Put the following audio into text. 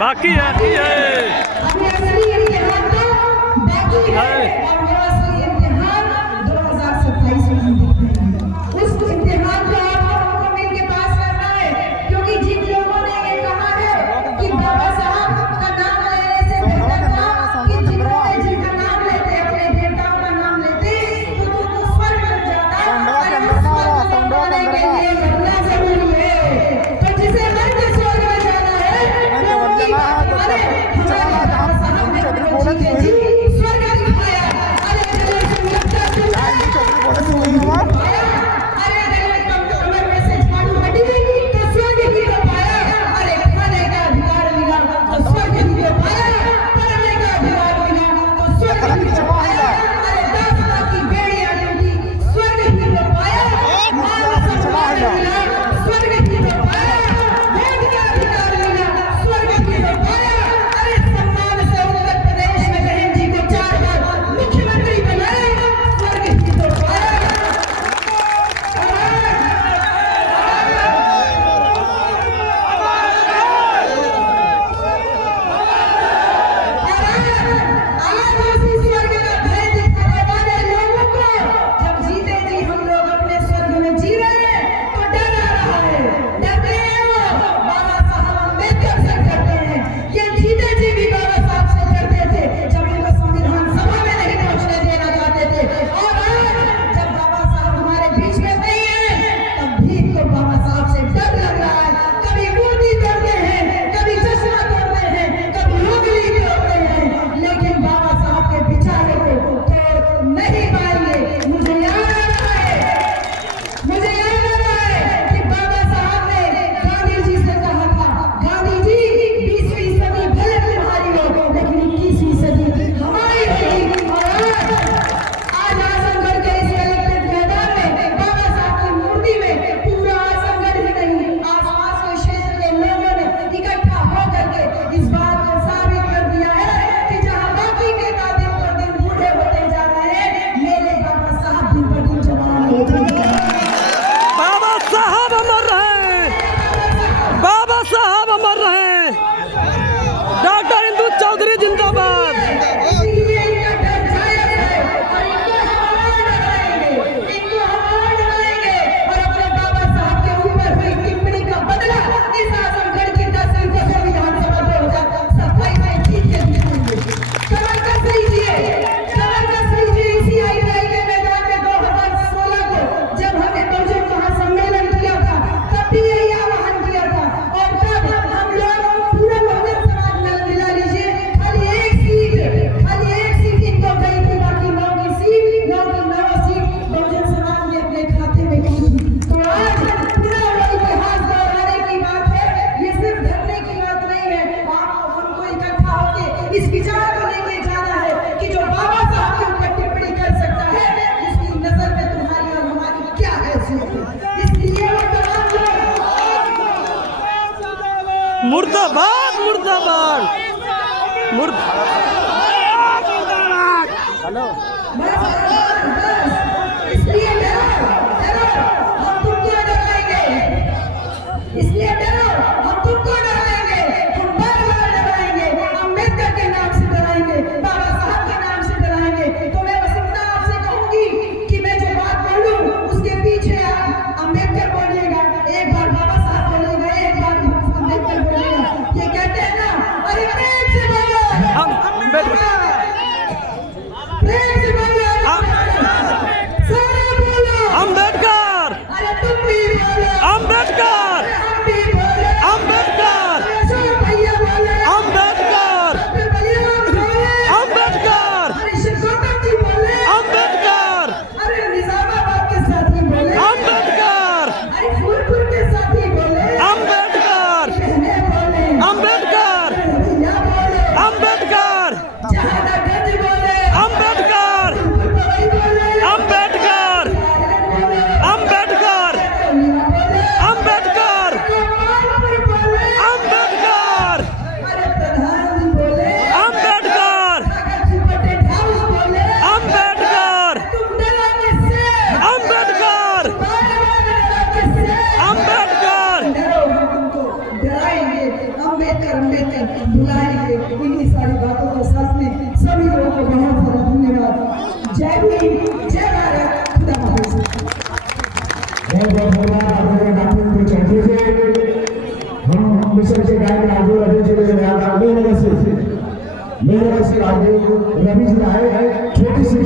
बाकी है अभी असली इम्तिहान तो बाकी है और वो असली इम्तिहान 2027 में हम देख रहे हैं। उस इम्तिहान को आप लोगों को मिलके पास करना है, क्योंकि जिन लोगों ने ये कहा है कि बाबा साहब का नाम लेने से बेहतर था कि जिन्होंने जिनका नाम लेते अपने देवताओं का नाम लेते तो तुमको स्वर्ग मिल जाता। और उस स्वर्ग में जाने के लिए मरना जरूरी है। तो जिसे मर के स्वर्ग में जाना है वो उनकी बात माने। हमारे बाबा साहब ने अपने जी के स्वर्ग दिखाया। अरे दिल से लगता है अरे दिल कमर में से झाड़ू हटी तो स्वर्ग ही तो पाया। अरे खाने का अधिकार मिला तो स्वर्ग ही तो पाया। पढ़ने का अधिकार मिला तो स्वर्ग ही तो पाया। अरे 10 लाख की बेड़ियां टूटी स्वर्ग ही तो पाया। मान सम्मान मिला स्वर्ग ही तो पाया। वोट का अधिकार मिला स्वर्ग ही तो पाया। अरे सम्मान से उत्तर प्रदेश में बहन जी को 4 बार मुख्यमंत्री बनाया स्वर्ग ही तो पाया। आज उसी स्वर्ग का भय दिखाने वाले लोगों को जब जीते जी हम लोग अपने स्वर्ग में जी रहे हैं तो डर आ रहा है। डरते हैं वो बाबा साहब अम्बेडकर से डरते हैं। ये जीते जी भी बाबा साहब से डरते थे जब उनको संविधान सभा में नहीं पहुंचने देना चाहते थे। और आज जब बाबा साहब हमारे बीच में नहीं है तब भी इनको बाबा साहब से डर लग रहा है। कभी मूर्ति तोड़ते हैं, कभी चश्मा तोड़ते हैं, कभी उंगली तोड़ते हैं, लेकिन बाबा साहब के विचारों को तोड़ नहीं पाएंगे। मुझे याद आ रहा है कि बाबा साहब ने गांधी जी से कहा था, गांधी जी 20वीं सदी भले तुम्हारी हो लेकिन 21वीं सदी हमारी होगी। और आज आजमगढ़ के इस कलेक्ट्रेट मैदान में बाबा साहब की मूर्ति में पूरा आजमगढ़ ही नहीं आसपास के क्षेत्र के लोगों ने इकट्ठा होकर के इस बात को साबित कर दिया है कि जहां बाकी नेता दिन पर दिन बूढ़े होते जा रहे हैं, मेरे बाबा साहब दिन पर दिन जवान होते जा रहे हैं। बाबा साहब अमर रहे, बाबा साहब अमर रहे। डॉक्टर इंदु चौधरी जिंदाबाद। इसलिए इनका डर जायज है और इनको हम और डराएंगे और अपने बाबा साहब के ऊपर हुई टिप्पणी का बदला इस आजमगढ़ की 10 विधानसभा 2027 में जीत के दिखाएंगे। कमर कस लीजिए इसी ITI के मैदान में 2016 को जब हमने बहुजन महासम्मेलन किया था तब भी यही आह्वान किया था। और तब हम लोग पूरा बहुजन समाज मिला लीजिए खाली एक सीट इनको गई थी, बाकी 9 की सीट बहुजन समाज ने अपने खाते में की थी। तो आज पूरा वो इतिहास दोहराने की बात है, ये सिर्फ धरने की बात नहीं है। आप हमको इकट्ठा होकर इस विचार को लेके जाना है कि जो बाबा साहब के ऊपर टिप्पणी कर सकता है उसकी नजर में तुम्हारी और हमारी क्या हैसियत है। इसलिए वो तमाम लोग मुर्दाबाद मुर्दाबाद हेलो इसलिए डरो हम तुमको डराएंगे। इसलिए डरो हम तुमको डराएंगे। हम बार-बार डराएंगे। अम्बेडकर के नाम से डराएंगे, बाबा साहब के नाम से डराएंगे। तो मैं बस इतना आपसे कहूंगी कि मैं जो बात बोलूं उसके पीछे आप अम्बेडकर बोलिएगा, एक बार बाबा साहब बोलिएगा, एक बार अम्बेडकर बोलिएगा। ये कहते हैं ना, अरे प्रेम से बोलो, प्रेम से बोलो, सारे बोलो अम्बेडकर, अरे तुम भी बोलो, अम्बेडकर, अरे हम भी बोले, अम्बेडकर, अरे सब भैया बोले, अम्बेडकर, डॉक्टर बलिराम बोले, अम्बेडकर, अरे श्री गौतम जी बोले, अम्बेडकर, अरे निजामाबाद के साथी बोले, अम्बेडकर, अरे फूलपुर के साथी बोले, अम्बेडकर, बहने बोले, अम्बेडकर, अरे भैया बोले, अम्बेडकर, जहानागंज बोले, अम्बेडकर, फूलपुर बोले, अम्बेडकर, बोले, अम्बेडकर, बोले, अम्बेडकर, गोपालपुर बोले, अम्बेडकर, अरे प्रधान जी बोले, अम्बेडकर, सुपरटेंडेंट हाउस बोले, अम्बेडकर, तुम डरो किससे? अम्बेडकर, बार-बार डरो किससे? अम्बेडकर, इन्हीं सारी बातों के साथ में सभी लोगों को बहुत सारा धन्यवाद। जय भीम, जय भारत, खुदा हाफिज। बहुत बहुत धन्यवाद आपने नाटक को चर्चे से हम मिशन के गायक राजू रवि जी ने याद आगे मेरे से आगे रवि जी आए छोटी सी